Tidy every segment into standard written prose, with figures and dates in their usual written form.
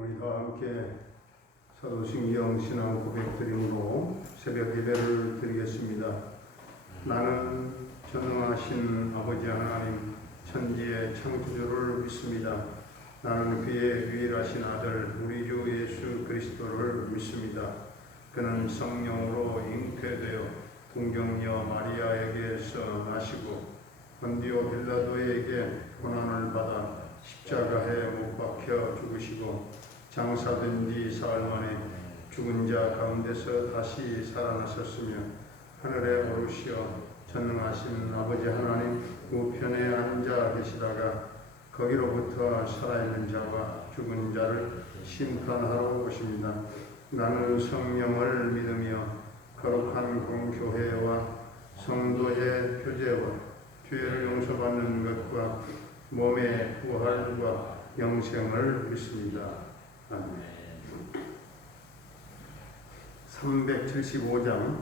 우리 다 함께 사도신경 신앙 고백 드림으로 새벽 예배를 드리겠습니다. 나는 전능하신 아버지 하나님 천지의 창조주를 믿습니다. 나는 그의 유일하신 아들 우리 주 예수 그리스도를 믿습니다. 그는 성령으로 잉태되어 동정녀 마리아에게서 나시고 본디오 빌라도에게 고난을 받아 십자가에 못 박혀 죽으시고 장사된 뒤 사흘 만에 죽은 자 가운데서 다시 살아나셨으며 하늘에 오르시어 전능하신 아버지 하나님 우편에 앉아 계시다가 거기로부터 살아있는 자와 죽은 자를 심판하러 오십니다. 나는 성령을 믿으며 거룩한 공교회와 성도의 교제와 죄를 용서받는 것과 몸의 부활과 영생을 믿습니다. 아멘. 375장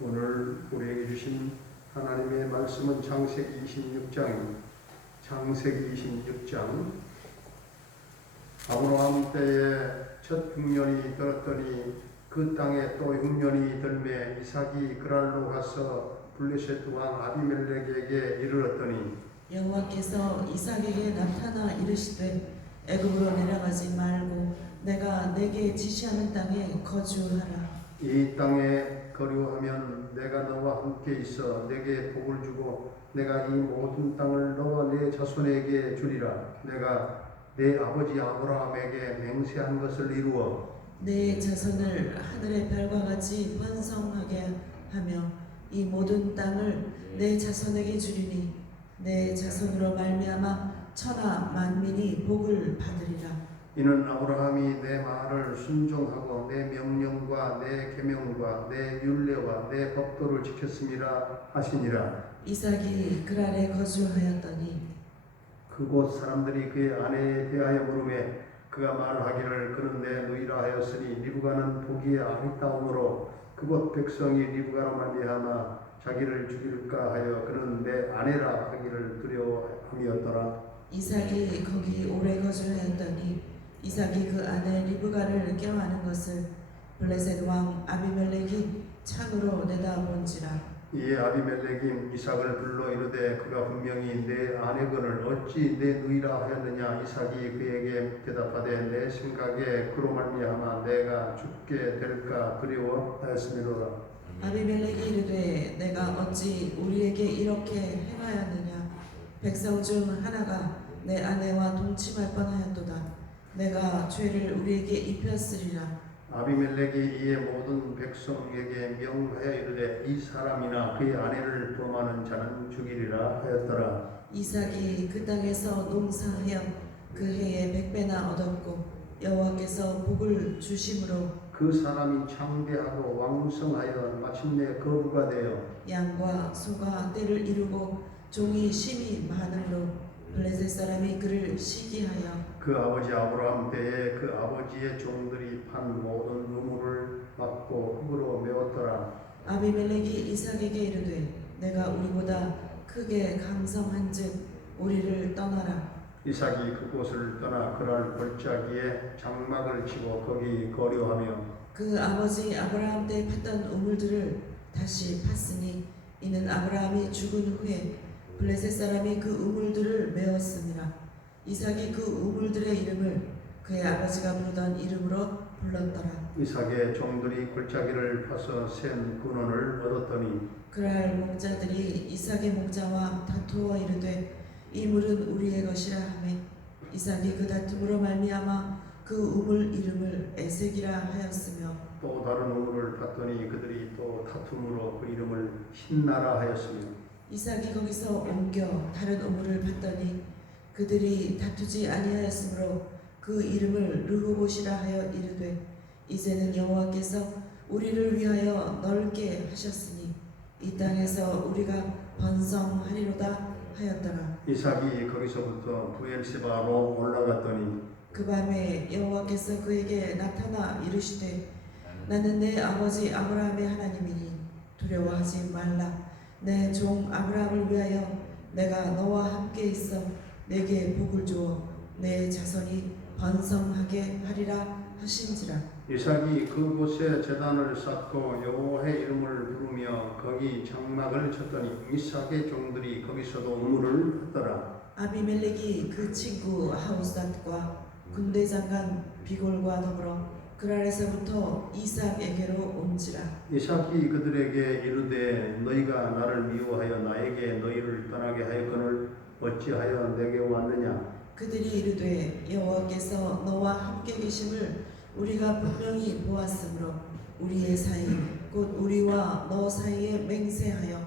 오늘 우리에게 주신 하나님의 말씀은 창세기 26장 아브라함 때에 첫 흉년이 들었더니 그 땅에 또 흉년이 들매 이삭이 그랄로 가서 블레셋 왕 아비멜렉에게 이르렀더니 여호와께서 이삭에게 나타나 이르시되 애굽으로 내려가지 말고 내가 내게 지시하는 땅에 거주하라. 이 땅에 거류하면 내가 너와 함께 있어 내게 복을 주고 내가 이 모든 땅을 너와 내 자손에게 주리라. 내가 내 아버지 아브라함에게 맹세한 것을 이루어 내 자손을 하늘의 별과 같이 번성하게 하며 이 모든 땅을 내 자손에게 주리니 내 자손으로 말미암아 천하 만민이 복을 받으리라. 이는 아브라함이 내 말을 순종하고 내 명령과 내 계명과 내 율례와 내 법도를 지켰음이라 하시니라. 이삭이 그랄에 거주하였더니 그곳 사람들이 그의 아내에 대하여 물으매 그가 말하기를 그는 내 누이라 하였으니 리브가는 보기에 아리따움으로 그곳 백성이 리브가로 말미암아 자기를 죽일까 하여 그는 내 아내라 하기를 두려워함이었더라. 이삭이 거기 오래 거주하였더니 이삭이 그 아내 리브가를 껴안은 것을 블레셋 왕 아비멜렉이 창으로 내다본지라. 이에 아비멜렉이 이삭을 불러 이르되 그가 분명히 내 아내건을 어찌 내 누이라 하였느냐. 이삭이 그에게 대답하되 내 생각에 그로 말미암아 내가 죽게 될까 두려워하였음이로라. 아비멜렉이 이르되 내가 어찌 우리에게 이렇게 행하였느냐. 백성 중 하나가 내 아내와 동침할 뻔하였도다. 내가 죄를 우리에게 입혔으리라. 아비멜렉이 이에 모든 백성에게 명하여 이르되 이 사람이나 그의 아내를 범하는 자는 죽이리라 하였더라. 이삭이 그 땅에서 농사하여 그 해에 100배나 얻었고 여호와께서 복을 주심으로 그 사람이 창대하고 왕성하여 마침내 거부가 되어 양과 소가 때를 이루고 종이 심히 많음으로 블레셋 사람이 그를 시기하여 그 아버지 아브라함 때에 그 아버지의 종들이 판 모든 우물을 막고 흙으로 메웠더라. 아비멜렉이 이삭에게 이르되 내가 우리보다 크게 강성한즉 우리를 떠나라. 이삭이 그곳을 떠나 그날 골짜기에 장막을 치고 거기 거류하며 그 아버지 아브라함 때 팠던 우물들을 다시 팠으니 이는 아브라함이 죽은 후에 블레셋 사람이 그 우물들을 메었습니다. 이삭이 그 우물들의 이름을 그의 아버지가 부르던 이름으로 불렀더라. 이삭의 종들이 골짜기를 파서 센 군원을 얻었더니 그날 목자들이 이삭의 목자와 다투어 이르되 이 물은 우리의 것이라 하매 이삭이 그 다툼으로 말미암아 그 우물 이름을 에색이라 하였으며 또 다른 우물을 팠더니 그들이 또 다툼으로 그 이름을 신나라 하였으며 이삭이 거기서 옮겨 다른 우물을 팠더니 그들이 다투지 아니하였으므로 그 이름을 르호봇이라 하여 이르되 이제는 여호와께서 우리를 위하여 넓게 하셨으니 이 땅에서 우리가 번성하리로다 하였더라. 이삭이 거기서부터 부엘세바로 올라갔더니 그 밤에 여호와께서 그에게 나타나 이르시되 나는 내 아버지 아브라함의 하나님이니 두려워하지 말라. 내 종 아브라함을 위하여 내가 너와 함께 있어 내게 복을 주어 내 자손이 번성하게 하리라 하신지라. 이삭이 그곳에 제단을 쌓고 여호와의 이름을 부르며 거기 장막을 쳤더니 이삭의 종들이 거기서도 우물을 팠더라. 아비멜렉이 그 친구 하우삿과 군대 장관 비골과 더불어 그랄에서부터 이삭에게로 온지라. 이삭이 그들에게 이르되 너희가 나를 미워하여 나에게 너희를 떠나게 하였거늘 어찌하여 내게 왔느냐. 그들이 이르되 여호와께서 너와 함께 계심을 우리가 분명히 보았으므로 우리의 사이 곧 우리와 너 사이에 맹세하여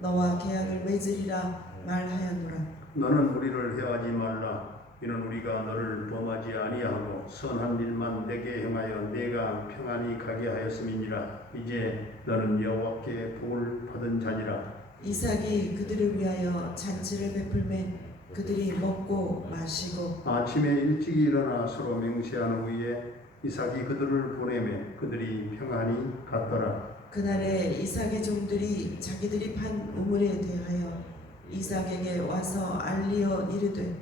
너와 계약을 맺으리라 말하였노라. 너는 우리를 해하지 말라. 이는 우리가 너를 범하지 아니하고 선한 일만 내게 행하여 내가 평안히 가게 하였음이니라. 이제 너는 여호와께 복을 받은 자니라. 이삭이 그들을 위하여 잔치를 베풀매 그들이 먹고 마시고 아침에 일찍이 일어나 서로 맹세한 후에 이삭이 그들을 보내매 그들이 평안히 갔더라. 그날에 이삭의 종들이 자기들이 판 우물에 대하여 이삭에게 와서 알리어 이르되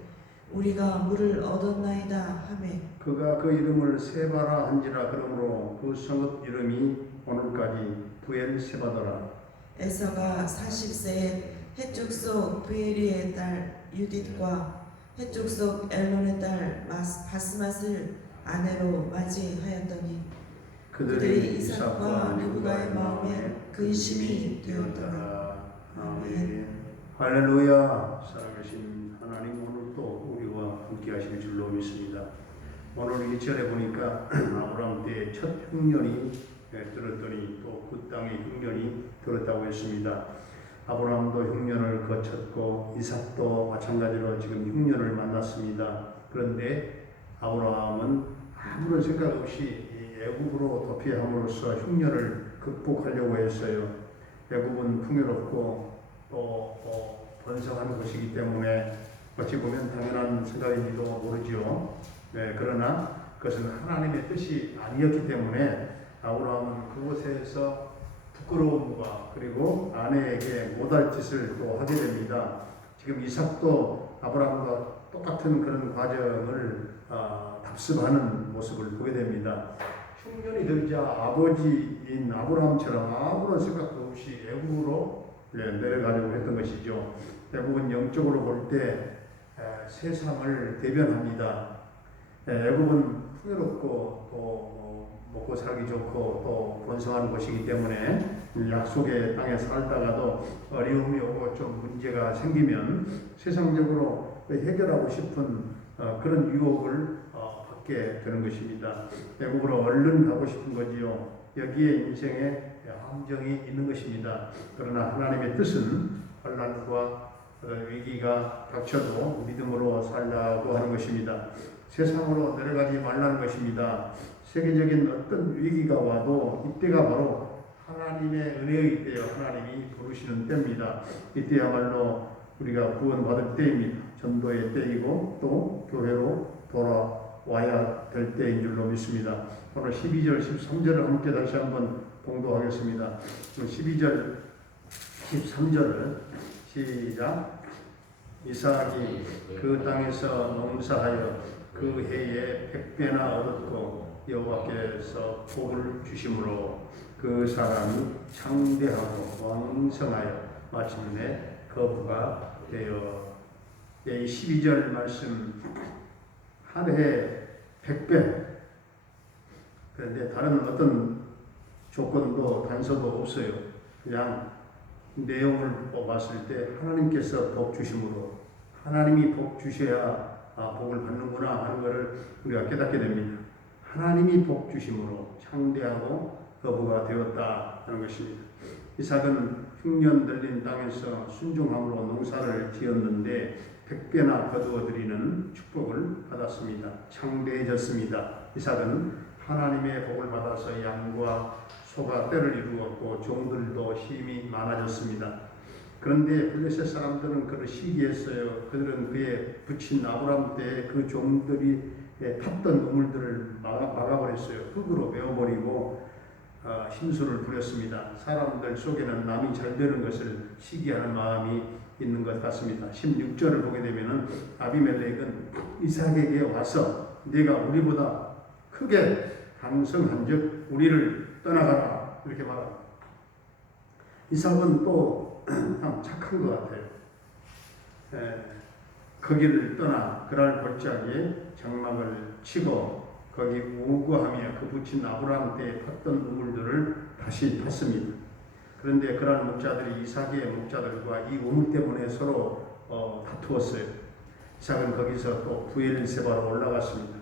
우리가 물을 얻었나이다 하매 그가 그 이름을 세바라 한지라. 그러므로 그 성읍 이름이 오늘까지 부엘세바더라. 에서가 40세에 해쪽 속 부에리의 딸 유딧과 해쪽 속 엘론의 딸 바스맛을 아내로 맞이하였더니 그들이 이삭과 리브가의 마음에 근심이 되었더라. 아멘. 할렐루야. 살아계신 하나님, 오늘도 우리와 함께 하실 줄로 믿습니다. 오늘 1절에 보니까 아브라함 때의 첫 흉년이 들었더니 또 그 땅의 흉년이 들었다고 했습니다. 아브라함도 흉년을 거쳤고 이삭도 마찬가지로 지금 흉년을 만났습니다. 그런데 아브라함은 아무런 생각 없이 애굽으로 도피함으로써 흉년을 극복하려고 했어요. 애굽은 풍요롭고 또 번성한 곳이기 때문에 어찌 보면 당연한 생각인지도 모르죠. 그러나 그것은 하나님의 뜻이 아니었기 때문에 아브라함은 그곳에서 부끄러움과 그리고 아내에게 못할 짓을 또 하게 됩니다. 지금 이삭도 아브라함과 똑같은 그런 과정을 답습하는 모습을 보게 됩니다. 흉년이 들자 아버지인 아브라함처럼 아무런 생각도 없이 애굽으로 내려가려고 했던 것이죠. 애굽은 영적으로 볼 때 세상을 대변합니다. 애굽은 풍요롭고 또 먹고 살기 좋고 또 번성하는 곳이기 때문에 약속의 땅에 살다가도 어려움이 오고 좀 문제가 생기면 세상적으로 해결하고 싶은 그런 유혹을 받게 되는 것입니다. 애국으로 얼른 가고 싶은 거지요. 여기에 인생에 함정이 있는 것입니다. 그러나 하나님의 뜻은 환난과 위기가 닥쳐도 믿음으로 살라고 하는 것입니다. 세상으로 내려가지 말라는 것입니다. 세계적인 어떤 위기가 와도 이때가 바로 하나님의 은혜의 때요, 하나님이 부르시는 때입니다. 이때야말로 우리가 구원받을 때입니다. 전도의 때이고 또 교회로 돌아와야 될 때인 줄로 믿습니다. 오늘 12절, 13절을 함께 다시 한번 봉독하겠습니다. 12절, 13절을 시작. 이삭이 그 땅에서 농사하여 그 해에 100배나 얻었고 여호와께서 복을 주심으로 그 사람이 창대하고 왕성하여 마침내 거부가 되어. 이 12절 말씀 한 해에 100배. 그런데 다른 어떤 조건도 단서도 없어요. 그냥 내용을 봤을 때 하나님께서 복 주심으로, 하나님이 복 주셔야 복을 받는구나 하는 것을 우리가 깨닫게 됩니다. 하나님이 복 주심으로 창대하고 거부가 되었다 하는 것입니다. 이삭은 흉년 들린 땅에서 순종함으로 농사를 지었는데 100배나 거두어 드리는 축복을 받았습니다. 창대해졌습니다. 이삭은 하나님의 복을 받아서 양과 소가 때를 이루었고 종들도 힘이 많아졌습니다. 그런데 블레셋 사람들은 그를 시기했어요. 그들은 그의 부친 아브라함 때 그 종들이 탔던 우물들을 막아버렸어요. 흙으로 메워버리고 심술을 부렸습니다. 사람들 속에는 남이 잘 되는 것을 시기하는 마음이 있는 것 같습니다. 16절을 보게 되면은 아비멜렉은 이삭에게 와서 네가 우리보다 크게 강성한즉 우리를 떠나가라 이렇게 말합니다. 이삭은 또 착한 것 같아요. 거기를 떠나 그날 골짜기에 장막을 치고 거기 우거하며 그 부친 아브라함 때 팠던 우물들을 다시 팠습니다. 그런데 그러한 목자들이 이삭의 목자들과 이 우물 때문에 서로 다투었어요. 이삭은 거기서 또 부엘세바로 올라갔습니다.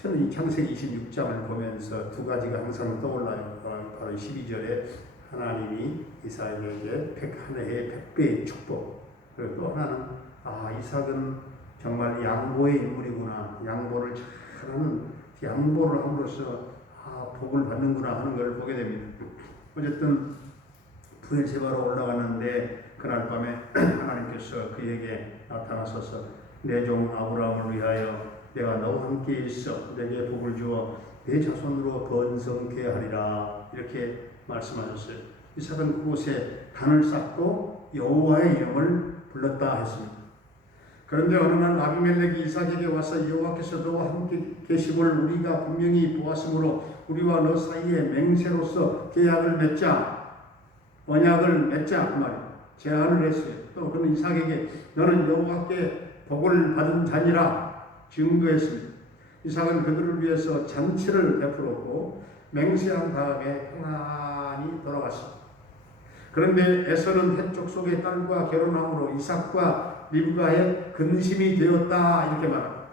저는 이 창세기 26장을 보면서 두 가지가 항상 떠올라요. 바로 12절에 하나님이 이삭에게 한 해에 100배의 축복. 그리고 또 하나는 이삭은 정말 양보의 인물이구나. 양보를 잘하는, 양보를 함으로써 복을 받는구나 하는 걸 보게 됩니다. 어쨌든 부엘세바로 올라갔는데 그날 밤에 하나님께서 그에게 나타나셔서 내 종 아브라함을 위하여 내가 너와 함께 있어 내게 복을 주어 내 자손으로 번성케 하리라 이렇게 말씀하셨어요. 이삭은 그곳에 단을 쌓고 여호와의 이름을 불렀다 했습니다. 그런데 어느 날 아비멜렉이 이삭에게 와서 여호와께서 너와 함께 계심을 우리가 분명히 보았으므로 우리와 너 사이에 맹세로서 계약을 맺자, 언약을 맺자 그 말이에요. 제안을 했어요. 또 그는 이삭에게 너는 여호와께 복을 받은 자니라 증거했습니다. 이삭은 그들을 위해서 잔치를 베풀었고 맹세한 다음에 평안히 돌아갔습니다. 그런데 에서는 해쪽 속의 딸과 결혼함으로 이삭과 리브가의 근심이 되었다 이렇게 말합니다.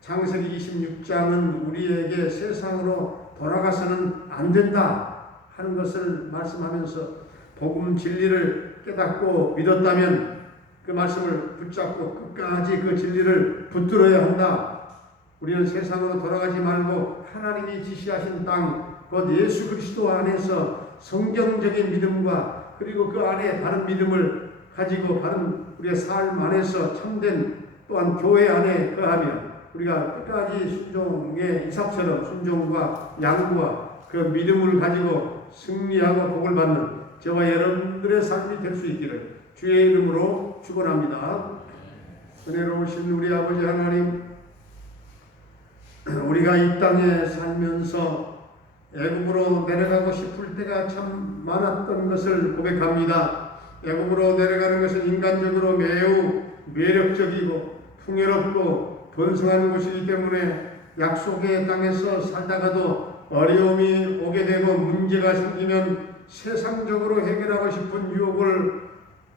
창세기 26장은 우리에게 세상으로 돌아가서는 안 된다 하는 것을 말씀하면서 복음 진리를 깨닫고 믿었다면 그 말씀을 붙잡고 끝까지 그 진리를 붙들어야 한다. 우리는 세상으로 돌아가지 말고 하나님이 지시하신 땅, 곧 예수 그리스도 안에서 성경적인 믿음과 그리고 그 안에 바른 믿음을 가지고 바른 우리의 삶 안에서 참된 또한 교회 안에 거하며 우리가 끝까지 순종의 이삭처럼 순종과 양보와 그 믿음을 가지고 승리하고 복을 받는 저와 여러분들의 삶이 될 수 있기를 주의 이름으로 축원합니다. 은혜로우신 우리 아버지 하나님, 우리가 이 땅에 살면서 애굽으로 내려가고 싶을 때가 참 많았던 것을 고백합니다. 애굽으로 내려가는 것은 인간적으로 매우 매력적이고 풍요롭고 번성한 곳이기 때문에 약속의 땅에서 살다가도 어려움이 오게 되고 문제가 생기면 세상적으로 해결하고 싶은 유혹을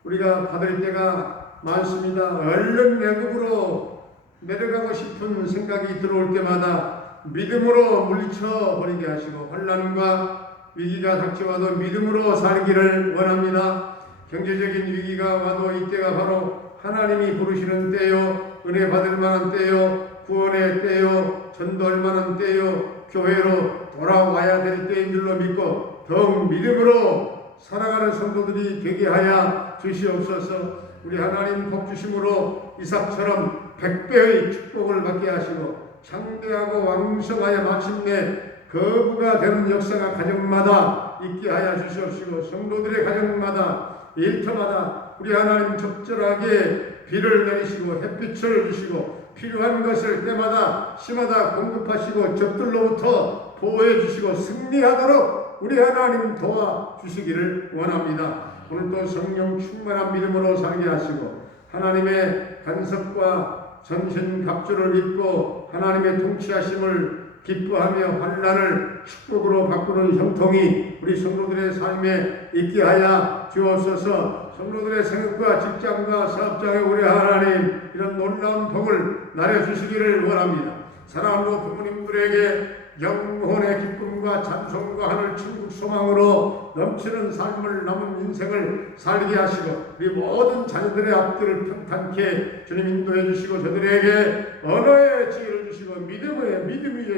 우리가 받을 때가 많습니다. 얼른 애굽으로 내려가고 싶은 생각이 들어올 때마다 믿음으로 물리쳐 버리게 하시고 혼란과 위기가 닥쳐와도 믿음으로 살기를 원합니다. 경제적인 위기가 와도 이때가 바로 하나님이 부르시는 때요, 은혜 받을 만한 때요, 구원의 때요, 전도할 만한 때요, 교회로 돌아와야 될 때인 줄로 믿고 더욱 믿음으로 살아가는 성도들이 되게 하여 주시옵소서. 우리 하나님 복 주심으로 이삭처럼 100배의 축복을 받게 하시고 창대하고 왕성하여 마침내 거부가 되는 역사가 가정마다 있게 하여 주시옵시고 성도들의 가정마다 일터마다 우리 하나님 적절하게 비를 내리시고 햇빛을 주시고 필요한 것을 때마다 시마다 공급하시고 적들로부터 보호해 주시고 승리하도록 우리 하나님 도와주시기를 원합니다. 오늘도 성령 충만한 믿음으로 살게 하시고 하나님의 간섭과 전신갑주를 믿고 하나님의 통치하심을 기뻐하며 환난을 축복으로 바꾸는 형통이 우리 성도들의 삶에 있게 하여 주옵소서. 성도들의 생업과 직장과 사업장에 우리 하나님 이런 놀라운 복을 나눠주시기를 원합니다. 사랑하는 부모님들에게 영혼의 기쁨과 찬송과 하늘 천국 소망으로 넘치는 삶을 남은 인생을 살게 하시고 우리 모든 자녀들의 앞길을 평탄케 주님 인도해 주시고 저들에게 언어의 지혜를 주시고 믿음 위에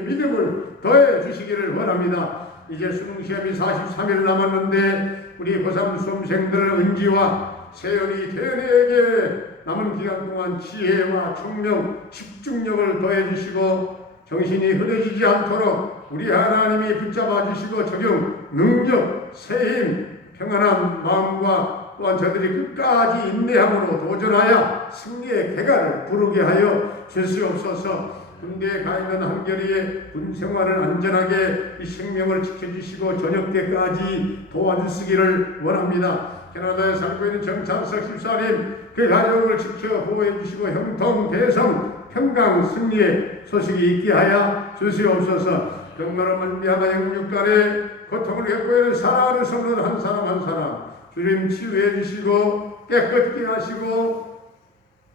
믿음을 더해 주시기를 원합니다. 이제 수능시험이 43일 남았는데 우리 고3 수험생들 은지와 세연이 태연이에게 남은 기간 동안 지혜와 총명 집중력을 더해 주시고 정신이 흐려지지 않도록 우리 하나님이 붙잡아 주시고 적용, 능력, 새힘, 평안한 마음과 또한 저들이 끝까지 인내함으로 도전하여 승리의 궤가를 부르게 하여 주시옵소서. 군대에 가 있는 한결이의 군 생활을 안전하게 이 생명을 지켜주시고 저녁 때까지 도와주시기를 원합니다. 캐나다에 살고 있는 정찬석 집사님 그 가족을 지켜 보호해 주시고 형통, 개성, 평강, 승리의 소식이 있게 하여 주시옵소서. 병마로 말미암아 영육간에 고통을 겪고 있는 사랑하는 성도 한 사람 한 사람 주님 치유해 주시고 깨끗게 하시고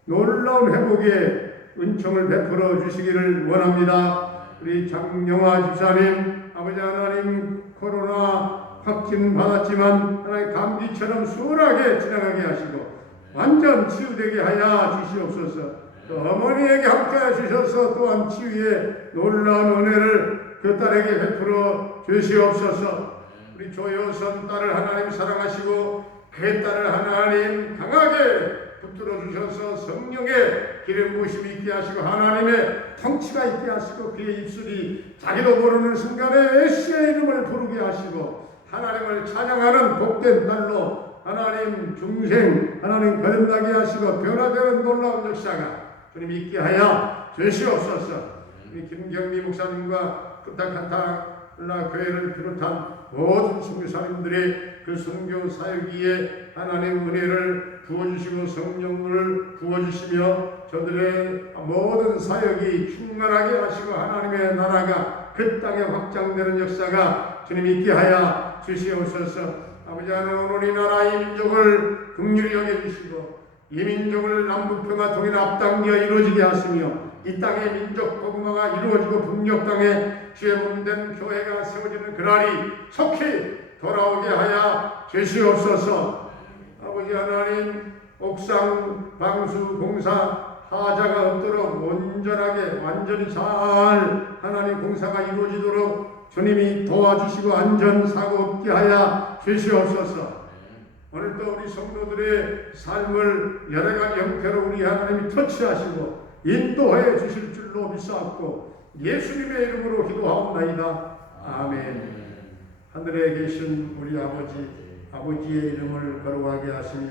놀라운 회복의 은총을 베풀어 주시기를 원합니다. 우리 장영화 집사님 아버지 하나님 코로나 확진 받았지만 하나님 감기처럼 수월하게 지나가게 하시고 완전 치유되게 하여 주시옵소서. 또 어머니에게 함께하여 주셔서 또한 치유의 놀라운 은혜를 그 딸에게 베풀어 주시옵소서. 우리 조효선 딸을 하나님 사랑하시고 그 딸을 하나님 강하게 붙들어 주셔서 성령의 기름 부으심이 있게 하시고 하나님의 통치가 있게 하시고 그의 입술이 자기도 모르는 순간에 예수의 이름을 부르게 하시고 하나님을 찬양하는 복된 딸로 하나님 중생 하나님 거듭나게 하시고 변화되는 놀라운 역사가 주님 있게 하여 주시옵소서. 우리 김경미 목사님과 부탁한타라 교회를 비롯한 모든 선교사님들의 그 선교 사역위에 하나님 은혜를 부어주시고 성령을 부어주시며 저들의 모든 사역이 충만하게 하시고 하나님의 나라가 그 땅에 확장되는 역사가 주님 있게 하여 주시옵소서. 아버지 하나님 오늘 이 나라 이 민족을 긍휼히 여겨주시고 이 민족을 남북평화 통일 앞당겨 이루어지게 하시며 이 땅의 민족 복음화가 이루어지고 북녘 땅에 주의 몸된 교회가 세워지는 그날이 속히 돌아오게 하여 주시옵소서. 아버지 하나님 옥상 방수 공사 하자가 없도록 온전하게 완전히 잘 하나님 공사가 이루어지도록 주님이 도와주시고 안전사고 없게 하여 주시옵소서. 오늘도 우리 성도들의 삶을 여러 가지 형태로 우리 하나님이 터치하시고 인도해 주실 줄로 믿사옵고 예수님의 이름으로 기도하옵나이다. 아멘. 하늘에 계신 우리 아버지의 이름을 거룩하게 하시며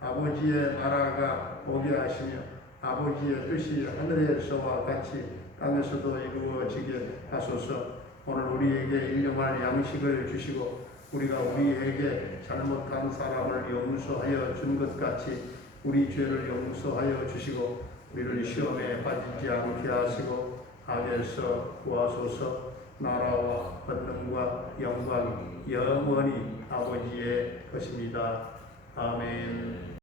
아버지의 나라가 오게 하시며 아버지의 뜻이 하늘에서와 같이 땅에서도 이루어지게 하소서. 오늘 우리에게 일용할 양식을 주시고 우리가 우리에게 잘못한 사람을 용서하여 준 것 같이 우리 죄를 용서하여 주시고 우리를 시험에 빠지지 않게 하시고 악에서 구하소서. 나라와 권능과 영광 영원히 아버지의 것입니다. 아멘.